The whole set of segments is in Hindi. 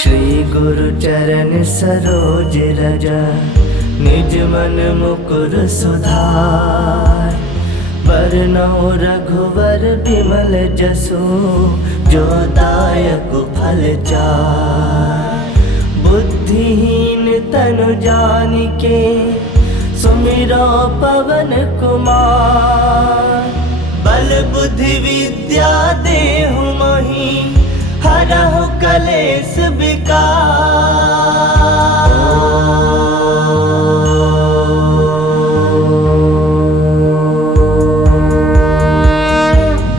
श्री गुरु चरण सरोज रज, निज मन मुकुर सुधार। बरनउँ रघुवर बिमल जसु, जो दायक फल चार। बुद्धिहीन तनु जानिके, सुमिरो पवन कुमार। बल बुद्धि विद्या देहु मोहि, हरहु कलेश विकार।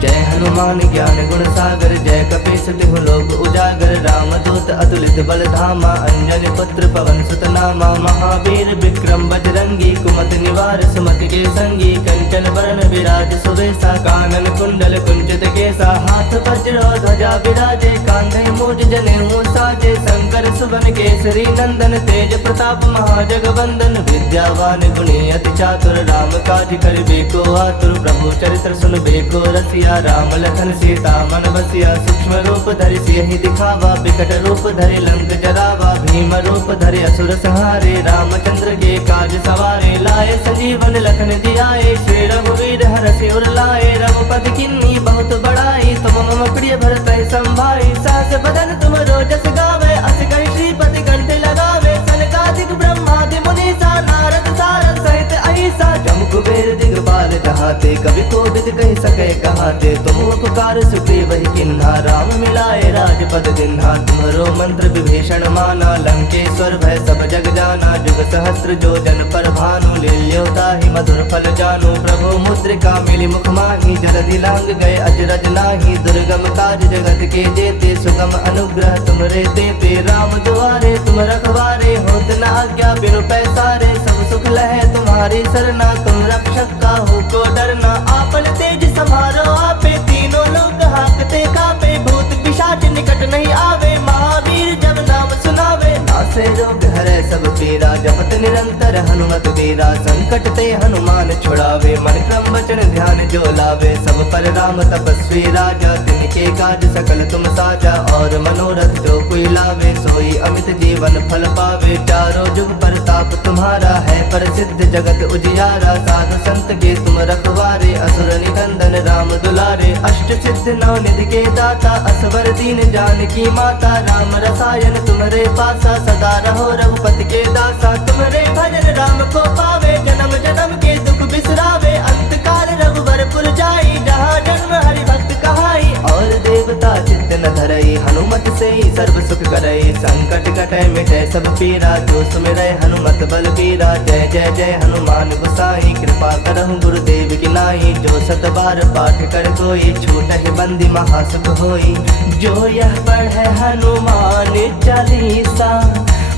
जय हनुमान ज्ञान गुण सागर, जय कपीस तिहु लोक उजागर। रामदूत अतुलित बल धामा, अंजनी पुत्र पवन सुत नामा। महावीर विक्रम बजरंगी, कुमति निवार सुमति के संगी। कंचन बरन विराज सुबेसा, कानन कुंडल कुंचित केसा। हाथ वज्र ध्वजा विराजे, कांधे मूज जनेऊ साजे। शंकर सुवन केसरी नंदन, तेज प्रताप महाजगवंदन। विद्यावान गुणी अति चातुर, राम काज करिबे को आतुर। प्रभु चरित्र सुनबे को रसिया, राम लखन सीता मन बसिया। सूक्ष्म रूप धरि सियहि दिखावा, विकट रूप धरि लंक जरावा। भीम रूप धरि असुर संहारे, रामचंद्र के काज सवारे। लाए संजीवन लखन जियाए, श्री रघुवीर हरषि उर लाए। रघुपति किन्नी बहुत बड़ाई, तुम मम प्रिय भरतहि संभाई। सहस बदन तुम रोजस गावे, अस कहि श्रीपति कंठ लगावे। सनकादिक ब्रह्मादि मुनीसा, नारद सारद सहित अहिसा। जम कुबेर दिगपाल जहाते, कवि कोविद कहि सकै कहाते। तुम उपकार सुग्रीव ही किन्हा, राम मिलाए राजपद दिन्हा। तुम्हरो मंत्र विभीषण माना, लंकेश्वर भय सब जग जाना। जुग सहस्त्र जो जन पर भानु, लील्यो ताहि मधुर फल जानु। प्रभु मुद्रिका मिली मुख माहि, जलधि लांग गए अजरज नाही। दुर्गम काज जगत के जेते, सुगम अनुग्रह तुमरे देते। राम दुआरे तुम रखवारे, होत न आज्ञा बिनु पैसारे। सब सुख लहै तुम्हारी सरना, तुम रक्षक काहू को डरना। आपन तेज समारो आपे, तीनों लोक हांकते कापे। भूत पिशाच निकट नहीं आवे, महावीर जब नाम सुनावे। नासे रोग हरै सब पीरा, जपत निरंतर हनुमत वीरा। संकट ते हनुमान छुड़ावे, मन क्रम वचन ध्यान जो लावे। सब पर राम तपस्वी राजा, तिनके काज सकल तुम साजा। और मनोरथ जो कोई लावे, सोई अमित जीवन फल पावे। चारों जुग परताप तुम्हारा है, प्रसिद्ध जगत उजियारा। साधु संत के तुम रखवारे, असुर निकंदन राम दुलारे। अष्ट सिद्ध नौ निधि के दाता, असवर दीन जानकी माता। राम रसायन तुम्हारे पासा, सदा रहो रघुपति के दासा। तुम्हारे भजन राम को पावे, जन्म जन्म के दुख बिसरावे। अंत काल रघुवर पुर जाई, जहाँ जन्म हरि भक्त कहाई। और देवता चित्त न धरई, हनुमत से ही सर्व सुख करई। संकट कटै मिटै सब पीरा, जो सुमिरै हनुमत बल बीरा। जय जय जय हनुमान गोसाई, कृपा करहु गुरुदेव की नाई। जो सत बार पाठ कर कोई, छूटहि बंदी महासुख होई। जो यह पढ़ै हनुमान चालीसा,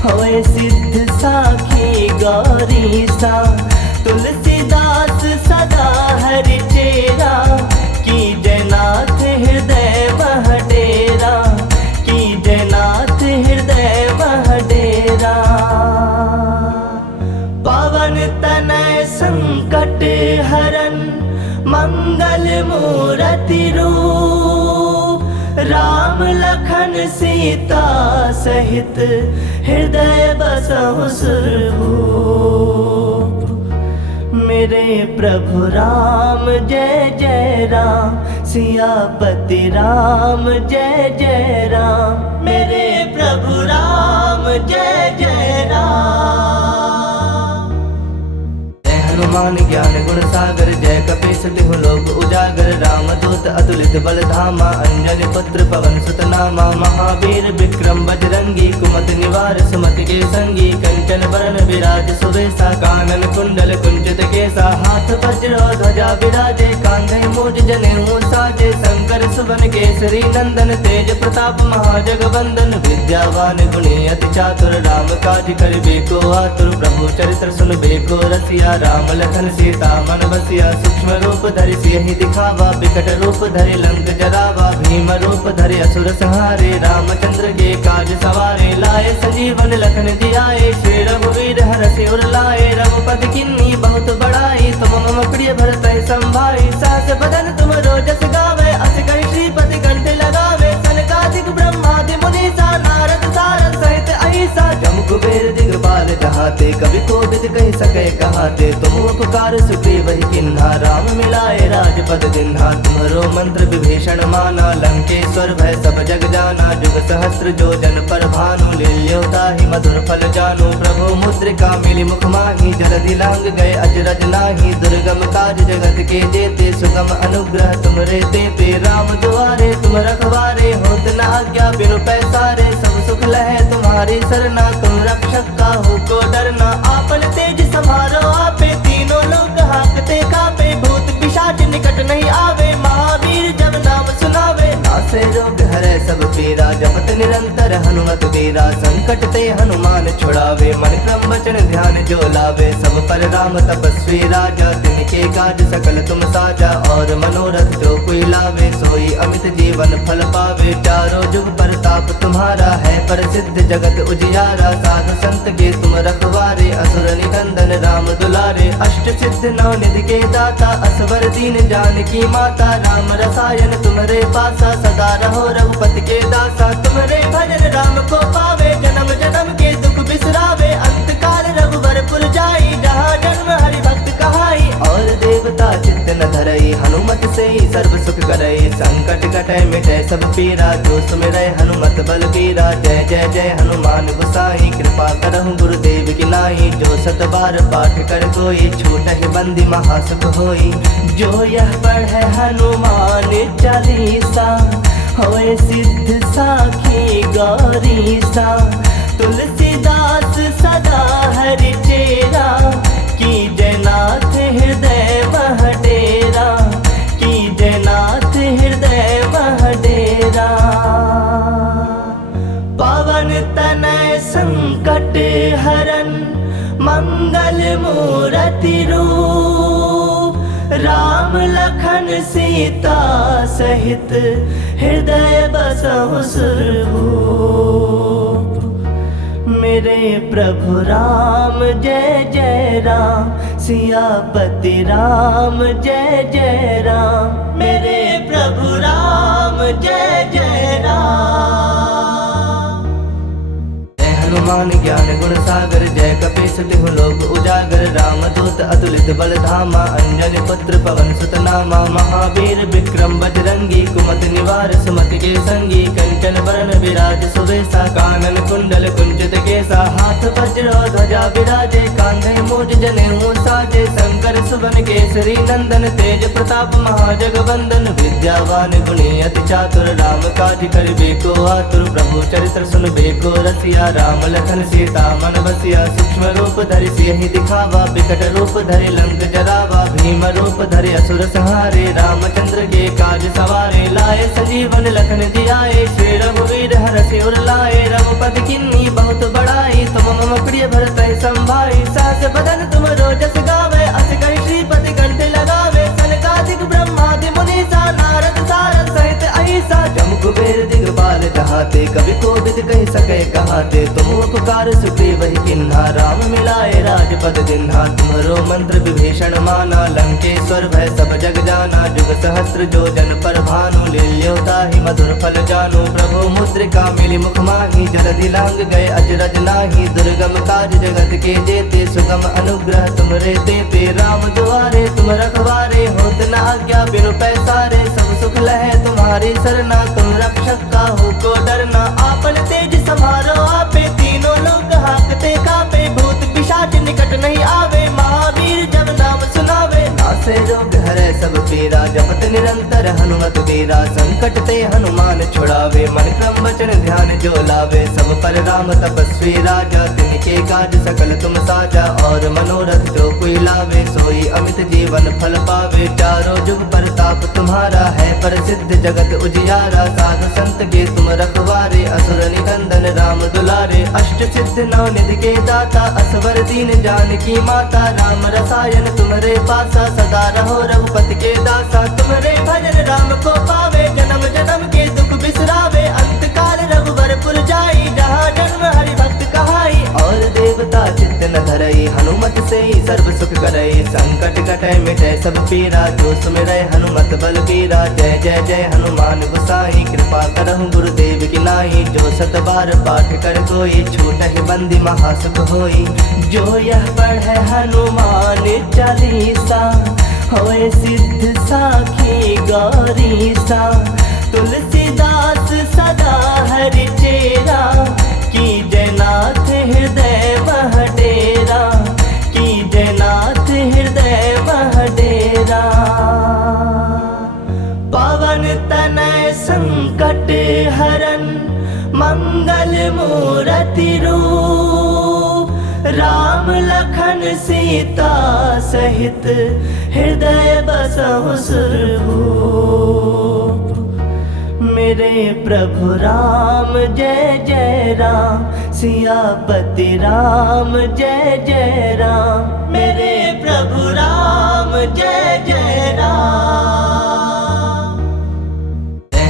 होए सिद्ध साखी गौरीसा। तुलसीदास सदा हरि चेरा, की जयनाथ हृदय मह डेरा। की जयनाथ हृदय मह डेरा। पवन तनय संकट हरन, मंगल मूरति रूप। राम लखन सीता सहित, हृदय बसहु सुरभूप। मेरे प्रभु राम जय जय राम, सियापति राम जय जय राम। मेरे प्रभु राम जय जय राम। हनुमान ज्ञान गुण सागर, जय कपीस तिहु लोक उजागर। रामदूत अतुलित बल धामा, अंजनी पुत्र पवन सुत नामा। महावीर विक्रम बजरंगी, कुमति निवार सुमति के संगी। कंचन बरन विराज सुबेसा, कानन कुंडल कुंचित केसा। हाथ वज्र ध्वजा विराजे, कांधे मूज जनेऊ साजे। शंकर सुवन केसरी नंदन, तेज प्रताप महाजगवंदन। विद्यावान गुणी अति चातुर, राम काज करिबे को आतुर। प्रभु चरित्र सुनबे को रसिया, राम लखन सीता मन बसिया। सूक्ष्म रूप धरि सियहि दिखावा, विकट रूप धरि लंक जरावा। भीम रूप धरि असुर संहारे, रामचंद्र के काज सवारे। लाए संजीवन लखन जियाए, श्री रघुवीर हरषि उर लाए। रघुपति किन्नी बहुत बड़ाई, तुम मम प्रिय भरतहि संभाई। सहस बदन तुम रोजस गावे, अस कहि श्रीपति कंठ लगावे। सनकादिक ब्रह्मादि मुनीसा, नारद सारद जहाते, कभी कोविद कह सके कहाते। तुम उपकार सुग्रीव ही किन्हा, राम मिलाए राजपद दिन्हा। तुम्हारो मंत्र विभीषण माना, लंकेश्वर भय सब जग जाना। जुग सहस्त्र जो जन पर भानु, लील्योता ही मधुर फल जानू। प्रभु मुद्रिका मिली मुख माही, जलधि लांग गए अजरज नाही। दुर्गम काज जगत के जेते, सुगम अनुग्रह तुमरे तेते। राम दुआरे तुम रखवारे, होत न आज्ञा बिनु पैसारे। सब सुख लहे तुम्हारी सरना, तुम रक्षक काहू को डरना। आपन तेज समारो आपे, तीनों लोग हाकते कापे। भूत पिशाच निकट नहीं आवे, महावीर जब नाम सुनावे। नासे रोग हरे सब पीरा, जपत निरंतर हनुमत वीरा। संकट ते हनुमान छुड़ावे, मन क्रम वचन ध्यान जो लावे। सब पर राम तपस्वी राजा, तिनके काज सकल तुम साजा। और मनोरथ जो कोई लावे, सोई अमित जीवन फल पावे। चारों जुग परताप तुम्हारा है, प्रसिद्ध जगत उजियारा। साधु संत के तुम रखवारे, असुर निकंदन राम दुलारे। अष्ट सिद्ध नौ निधि के दाता, असवर दीन जानकी माता। राम रसायन तुम्हारे पासा, सदा रहो रघुपति के दासा। तुम्हारे भजन राम को पावे, जन्म जन्म के दुख बिसरावे। अंत काल रघुवर पुर जाई, जहाँ जन्म हरि भक्त कहाई। और देवता चित्त न धरई, हनुमत से ही सर्व सुख करई। संकट कटे मिटे सब पीरा, जो सुमिरै हनुमत बल बीरा। जय जय जय हनुमान गोसाई, कृपा करहु गुरुदेव की नाई। जो सत बार पाठ कर कोई, छूटहि बंदी महासुख होई। जो यह पढ़े हनुमान चालीसा, होए सिद्ध साखी गौरीसा। तुलसीदास सदा हरि चेरा, कीजय नाथ हृदय मह डेरा। कीजय नाथ हृदय मह डेरा। पवन तनय संकट हरन, मंगल मूरति रूप। राम लखन सीता सहित, हृदय बसहु सुरभूप। मेरे प्रभु राम जय जय राम, सियापति राम जय जय राम। मेरे प्रभु राम जय जय राम। हनुमान ज्ञान गुण सागर, जय कपीस तिहु लोक उजागर। राम दूत अतुलित बल धामा, अंजनी पुत्र पवन सुत नामा। महावीर विक्रम बजरंगी, कुमति निवार सुमति के संगी। कंचन बरन विराज सुबेसा, कानन कुंडल कुंचित केसा। हाथ वज्र ध्वजा विराजे, कांधे मूज जनेऊ साजे। शंकर सुवन केसरी नंदन, तेज प्रताप महाजगवंदन। विद्यावान गुणी अति चातुर, राम काज करिबे को आतुर। प्रभु चरित्र सुनबे को रसिया, राम लखन सीता मन बसिया। सूक्ष्म रूप धरि सियहि दिखावा, बिकट रूप धरि लंक जरावा। भीम रूप धरि असुर संहारे, रामचंद्र के काज सवारे। लाए संजीवन लखन जियाए, श्री रघुवीर हरषि उर लाए। रघुपति किन्नी बहुत बड़ाई, तुम मम प्रिय भरत संभाई। सहस बदन तुम रोजस गावे, अस कहि श्रीपति कंठ लगावे। सनकादिक ब्रह्मादि मुनीसा, नारद सारद सहित अहिसा। जम कुबेर दिगपाल जहाते, कभी कोविद कह सके कहाते। तुम उपकार सुग्रीव ही किन्हा, राम मिलाए राजपद दिन्हा। तुम्हारो मंत्र विभीषण माना, लंकेश्वर भय सब जग जाना। जुग सहस्त्र जो जन पर भानु, लील्योता ही मधुर फल जानू। प्रभु मुद्रिका मिली मुख माही, जलधि लांग गए अजरज नाही। दुर्गम काज जगत के जेते, सुगम अनुग्रह तुमरे तेते। राम दुआरे तुम रखवारे, होत न आज्ञा बिनु पैसारे। सब सुख लहे तुम्हारी सरना, तुम रक्षक काहू को डरना। आपन तेज समारो आपे, तीनों लोग हाकते कापे। भूत पिशाच निकट नहीं आवे, महावीर जब नाम सुनावे। नासे रोग हरे सब पीरा, जपत निरंतर हनुमत वीरा। संकट ते हनुमान छुड़ावे, मन क्रम वचन ध्यान जो लावे। सब पर राम तपस्वी राजा, तिनके काज सकल तुम साजा। और मनोरथ जो कोई लावे, सोई अमित जीवन फल पावे। चारों जुग परताप तुम्हारा है, प्रसिद्ध जगत उजियारा। साधु संत के तुम रखवारे, असुर निकंदन राम दुलारे। अष्ट सिद्ध नौ निधि के दाता, असवर दीन जानकी माता। राम रसायन तुम्हारे पासा, सदा रहो रघुपति के दासा। तुम्हारे भजन राम को पावे, जन्म जन्म के दुख बिसरावे। अंत काल रघुवर पुर जाई, जहाँ जन्म हरि भक्त कहाई। और देवता चित्त न धरई, हनुमत से ही सर्व सुख करई। संकट कटे मिटे सब पीरा, जो सुमिरै हनुमत बल बीरा। जय जय जय हनुमान गोसाई, कृपा कृपा करहु गुरुदेव की नाई। जो 7 बार पाठ कर कोई छूटहि बंदी महासुख होई। जो यह पढ़े हनुमान चालीसा होए सिद्ध साखी गौरीसा। तुलसीदास सदा हरि चेरा की जयनाथ हृदय वह डेरा। की जयनाथ हृदय वह डेरा। पवन तनय संकट हरन मंगल मूरति रूप। राम लखन सीता सहित हृदय बसहु सुरभूप। मेरे प्रभु राम जय जय राम। सियापति राम जय जय राम। मेरे प्रभु राम जय जय राम।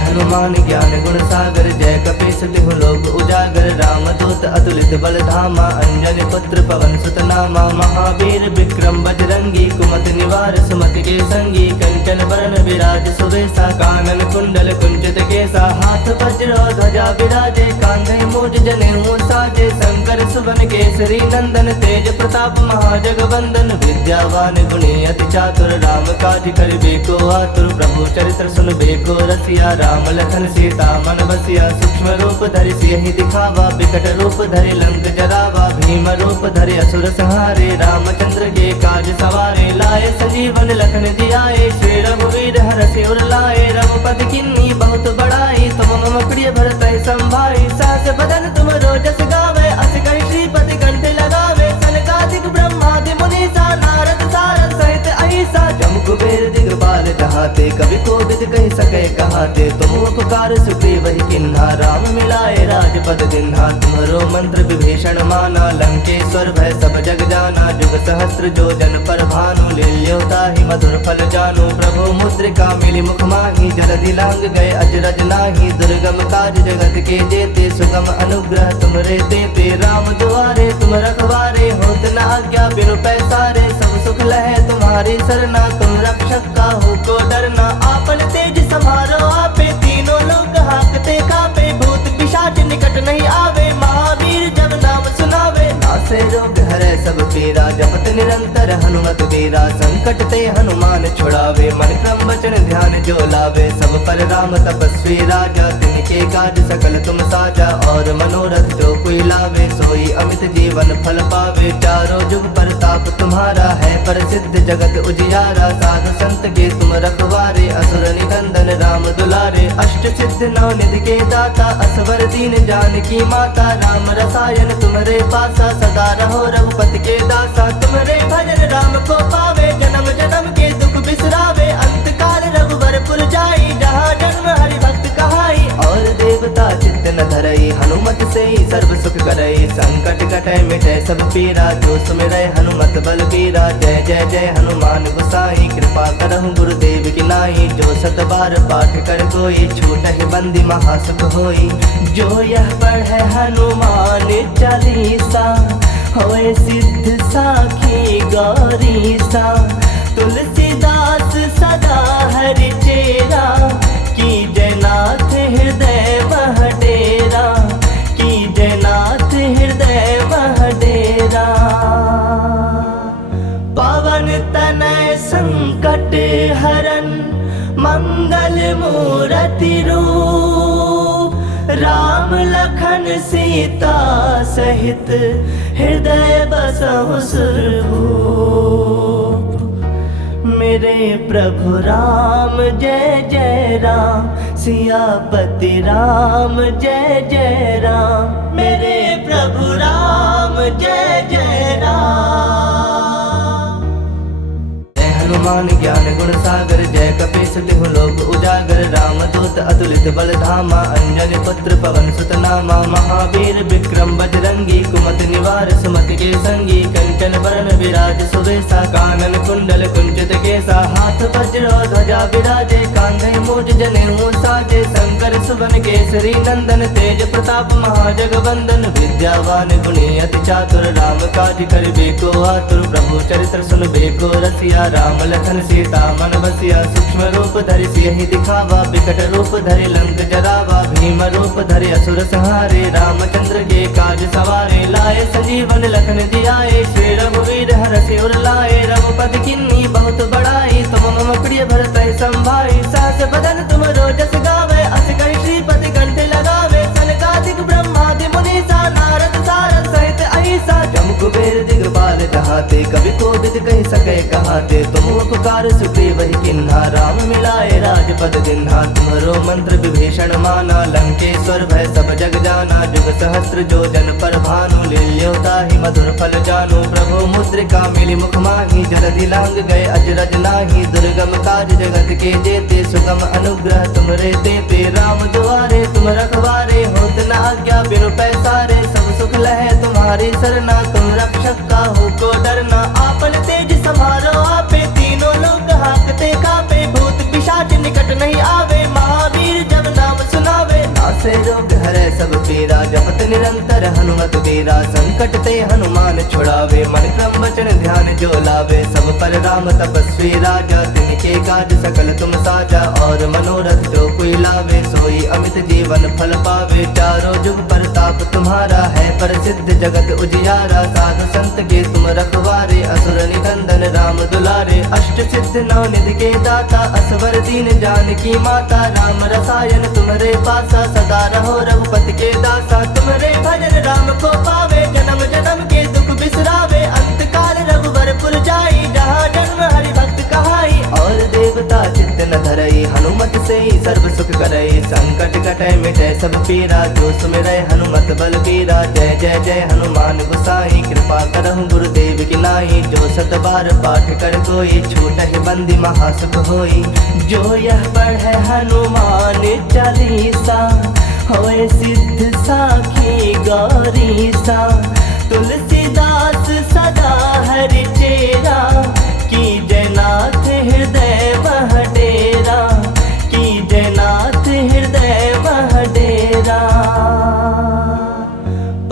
हनुमान ज्ञान गुण सागर जय कपीस तिहु लोक उजागर। रामदूत अतुलित बल धामा अंजनी पुत्र पवन सुत नामा। महावीर विक्रम बजरंगी कुमति निवार सुमति के संगी। कंचन बरन विराज सुवेसा कानन कुंडल कुंचित केसा। हाथ वज्र ध्वजा विराजे कांधे मूज जनेऊ साजे। शंकर सुवन केसरी नंदन तेज प्रताप महाजगवंदन। विद्यावान गुणी अति चातुर राम काज करिबे को आतुर। प्रभु चरित्र सुनबे को रसिया राम लखन सीता मन बसिया। सूक्ष्म रूप धरि सियहि दिखावा विकट रूप धरि लंक जरावा। भीम रूप धरि असुर संहारे रामचंद्र के काज सवारे। लाए संजीवन लखन जियाए श्री रघुवीर हरषि उर लाए। रघुपति किन्नी बहुत बड़ाई तुम मम प्रिय भरतहि संभाई। सहस बदन तुम रोजस गावे अस कहि श्रीपति कंठ लगावे। सनकादिक ब्रह्मादि मुनीसा नारद सारद सहित अहिसा। जम कुबेर दिगपाल जहाते कवि कोविद कहि सके कहाते। तुम उपकार सुग्रीव ही किन्हा राम मिलाए राजपद दिन्हा। तुम्हारो मंत्र विभीषण माना लंकेश्वर भय सब जग जाना। जुग सहस्त्र जो जन पर भानु लील्योता ही मधुर फल जानू। प्रभु मुद्रिका मिली मुख माही जलधि लांग गए अजरज नाही। दुर्गम काज जगत के जेते सुगम अनुग्रह तुमरे देते। राम दुआरे तुम रखवारे होत न आज्ञा बिनु पैसारे। सब सुख लहे तुम्हारी सरना तुम रक्षक काहू को डरना। आपन तेज समारो आपे तीनों लोग हाकते कापे। भूत पिशाच निकट नहीं आवे महावीर जब नाम सुनावे। नासे रोग हरे सब पीरा जपत निरंतर हनुमत बीरा। संकट ते हनुमान छुड़ावे मन क्रम वचन ध्यान जो लावे। सब पर राम तपस्वी राजा तिनके काज सकल तुम साजा। और मनोरथ जो कोई लावे सोई अमित जीवन फल पावे। चारों जुग परताप तुम्हारा है प्रसिद्ध जगत उजियारा। साधु संत के तुम रखवारे असुर निकंदन राम दुलारे। अष्ट सिद्ध नौ निधि के दाता असवर दीन जानकी माता। राम रसायन तुम्हारे पासा सदा रहो रघुपति के दासा। तुम्हारे भजन राम को पावे जन्म जन्म के दुख बिसरावे। अंत काल रघुवर पुर जाई जहाँ जन्म हरि भक्त कहाई। और देवता चित्त न धरई हनुमत से ही सर्व सुख करई। संकट कटै मिटै सब पीरा जो सुमिरै हनुमत बल बीरा। जय जय जय हनुमान गोसाई कृपा करहु गुरुदेव की नाई। जो 7 बार पाठ कर कोई छूटहि बंदी महासुख होई। जो यह पढ़े हनुमान चालीसा होए सिद्ध साखी गौरीसा। तुलसीदास सदा हरि चेरा की जयनाथ हृदय वह डेरा। की जयनाथ हृदय वह डेरा। पवन तनय संकट हरन मंगल मूरति रूप। राम लखन सीता सहित हृदय बसहु सुरभूप। मेरे प्रभु राम जय जय राम। सियापति राम जय जय राम। मेरे प्रभु राम जय जय राम। हनुमान ज्ञान गुण सागर जय कपीस तिहु लोक उजागर। रामदूत अतुलित बल धामा अंजनी पुत्र पवन सुत नामा। महावीर विक्रम बजरंगी कुमति निवार सुमति के संगी। कंचन बरन विराज सुवेसा कानन कुंडल कुंचित केसा। हाथ वज्र ध्वजा विराजे कांधे मूज जनेऊ साजे। शंकर सुवन केसरी नंदन तेज प्रताप महाजगवंदन। विद्यावान गुणी अति चातुर राम काज करिबे को आतुर। प्रभु चरित्र सुनबे को रसिया राम लखन सीता मन बसिया सूक्ष्म रूप धरि सियहि दिखावा बिकट रूप धरि लंक जरावा भीम रूप धरि असुर संहारे रामचंद्र के काज सवारे लाए संजीवन लखन जियाए श्री रघुवीर हरषि उर लाए रघुपति किन्नी बहुत बड़ाई तुम मम प्रिय भरत संभाई सहस बदन तुम रोजस गावे अस कहि श्रीपति कंठ लगावे सनकादिक ब्रह्मादि मुनीसा नारद सारद सहित अहिसा जम कुबेर दिगपाल कहाते कवि कोविद कहि सके कहाते तुम उपकार सुग्रीव ही किन्हा राम मिलाए राजपद दिन्हा तुम्हरो मंत्र विभीषण माना लंकेश्वर भय सब जग जाना जुग सहस्त्र जो जन पर भानु लील्योता ही मधुर फल जानु प्रभु मुद्रिका मिली मुख माही जलधि लांग गए अजरज नाही दुर्गम काज जगत के जेते सुगम अनुग्रह तुमरे देते राम दुआरे तुम रखवारे होत न आज्ञा बिनु पैसारे सब सुख लहे तुम्हारी सरना तुम रक्षक काहू को डरना आपन तेज समारो आपे तीनों लोग हाकते कापे भूत पिशाच निकट नहीं आवे महावीर जब नाम सुनावे नासे रोग हरे सब पीरा जपत निरंतर हनुमत वीरा संकट ते हनुमान छुड़ावे मन क्रम वचन ध्यान जो लावे सब पर राम तपस्वी राजा तिनके काज सकल तुम साजा और मनोरथ जो कोई लावे सोई अमित जीवन फल पावे चारों जुग प्रताप तुम्हारा है प्रसिद्ध जगत उजियारा साधु संत के तुम रखवारे असुर निकंदन राम दुलारे अष्ट सिद्ध नौ निधि के दाता असवर दीन जानकी माता राम रसायन तुम्हारे पासा सदा रहो रघुपति के दासा तुम्हारे भजन राम को पावे जन्म जन्म के दुख बिसरावे अंत काल रघुवर पुर जाई जहाँ जन्म हरि भक्त कहाई और देवता चित्त न धरई हनुमत से ही सर्व सुख करई संकट कटे मिटे सब पीरा जो सुमिरै हनुमत बल बीरा जय जय जय हनुमान गोसाई कृपा करहु गुरुदेव की नाई जो सत बार पाठ कर कोई छूटहि बंदी महासुख होई जो यह पढ़े हनुमान चालीसा होए सिद्ध साखी गौरीसा तुलसीदास सदा हरि चेरा की जयनाथ हृदय वह डेरा की जयनाथ हृदय वह डेरा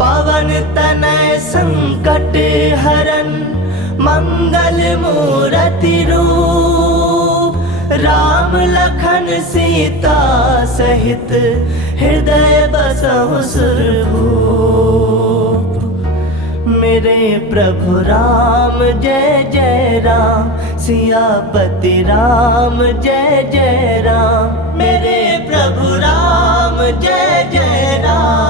पवन तनय संकट हरन मंगल मूर्ति रूप राम लखन सीता सहित हृदय बसहु सुरभूप मेरे प्रभु राम जय जय राम सियापति राम जय जय राम मेरे प्रभु राम जय जय राम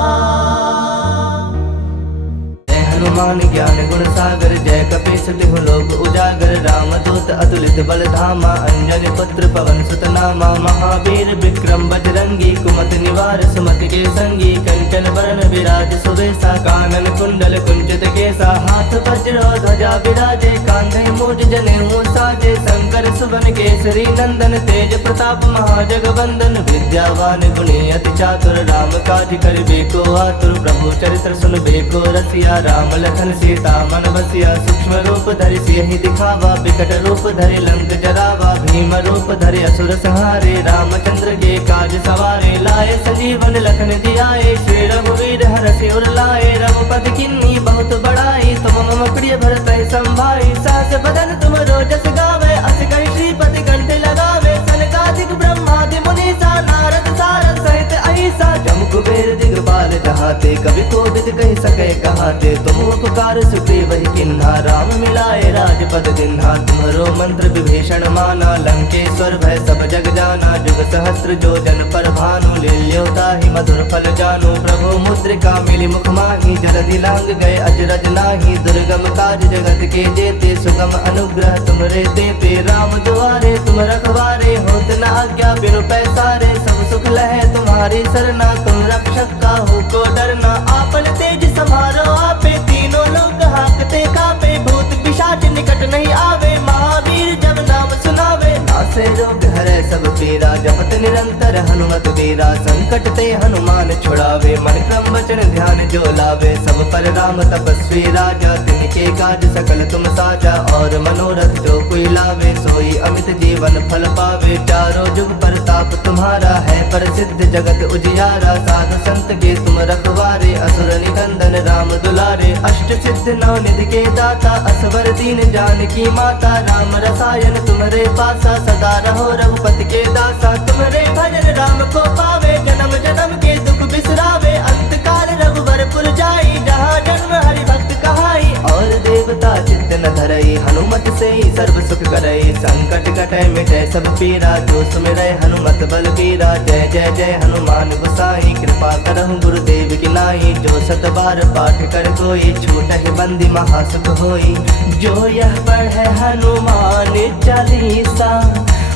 हनुमान ज्ञान गुण सागर जय कपीस तिहु लोक उजागर रामदूत अतुलित बल धामा अंजनी पुत्र पवन सुत नामा महावीर विक्रम बजरंगी कुमति निवार सुमति के संगी कंचन बरन विराज सुवेशा कानन कुंडल कुंचित केसा हाथ वज्र ध्वजा विराजे कांधे मूज जनेऊ साजे शंकर सुवन केसरी नंदन तेज प्रताप महाजगवंदन विद्यावान गुणी अति चातुर राम काज करिबे को आतुर प्रभु चरित्र सुनबे को रसिया राम लखन सीता मन बसिया सूक्ष्म रूप धरि सियहि दिखावा बिकट रूप धरि लंक जरावा भीम रूप धरि असुर संहारे रामचंद्र के काज सवारे लाए संजीवन लखन जियाए श्री रघुवीर हरषि उर लाए रघुपति किन्नी बहुत बड़ाई तुम मम प्रिय भरत संभाई सहस बदन तुम रोजस गावे अस कहि श्रीपति कंठ लगावे सनकादिक ब्रह्मादि मुनीसा नारद सारद सहित अहिसा जम कुबेर दिगपाल कहाते कवि कोविद कहि सके कहाते तुम उपकार सुग्रीव ही किन्हा राम मिलाए राजपद दिन्हा तुम्हरो मंत्र विभीषण माना लंकेश्वर भय सब जग जाना जुग सहस्त्र जो जन पर भानु लील्योता ही मधुर फल जानु प्रभु मुद्रिका मिली मुख माही जलधि लांग गए अजरज नाही दुर्गम काज जगत के जेते सुगम अनुग्रह तुमरे देते राम दुआरे तुम रखवारे होत न आज्ञा बिनु पैसारे सब सुख लहे तुम्हारी सरना तुम रक्षक काहू को डरना आपन तेज समारो आपे तीनों लोग हाकते कापे भूत पिशाच निकट नहीं आवे महावीर जब नाम सुनावे नासे रोग हरे सब पीरा जपत निरंतर हनुमत वीरा संकट संकट ते हनुमान छुड़ावे, मन क्रम वचन ध्यान जो लावे। सब पर राम तपस्वी राजा, तिनके काज सकल तुम साजा। और मनोरथ जो कोई लावे, सोई अमित जीवन फल पावे। चारों जुग प्रताप तुम्हारा है, प्रसिद्ध जगत उजियारा। साधु संत के तुम रखवारे, असुर निकंदन राम दुलारे। अष्ट सिद्ध नौ निधि के दाता, असवर दीन जानकी माता। राम रसायन तुम्हारे पासा, सदा रहो रघुपति के दासा। तुम्हारे भजन राम को पावे, जन्म जन्म के दुख बिसरावे। अंत काल रघुवर पुर जाई, जहाँ जन्म हरि भक्त कहाई। और देवता चित्त न धरई, हनुमत से ही सर्व सुख करई। संकट कटै मिटै सब पीरा, जो सुमिरै हनुमत बल बीरा। जय जय जय हनुमान गोसाई, कृपा करहु गुरुदेव की नाई। जो सत बार पाठ कर कोई, छूटहि बंदी महासुख होई। जो यह पढ़े हनुमान चालीसा,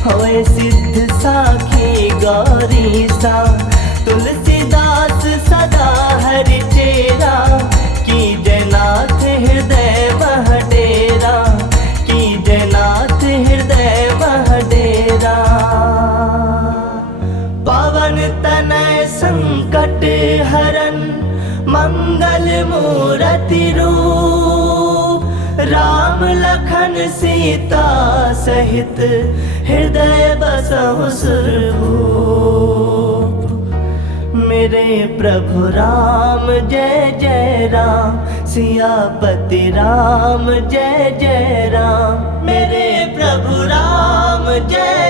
होए सिद्ध साखी गौरीसा। तुलसीदास सदा हरि चेरा, की जयनाथ हृदय मह डेरा। की जयनाथ हृदय मह डेरा। पवन तनय संकट हरन, मंगल मूरति रूप। राम लखन सीता सहित, हृदय बसहु सुरभूप। मेरे प्रभु राम जय जय राम, सियापति राम जय जय राम। मेरे प्रभु राम जय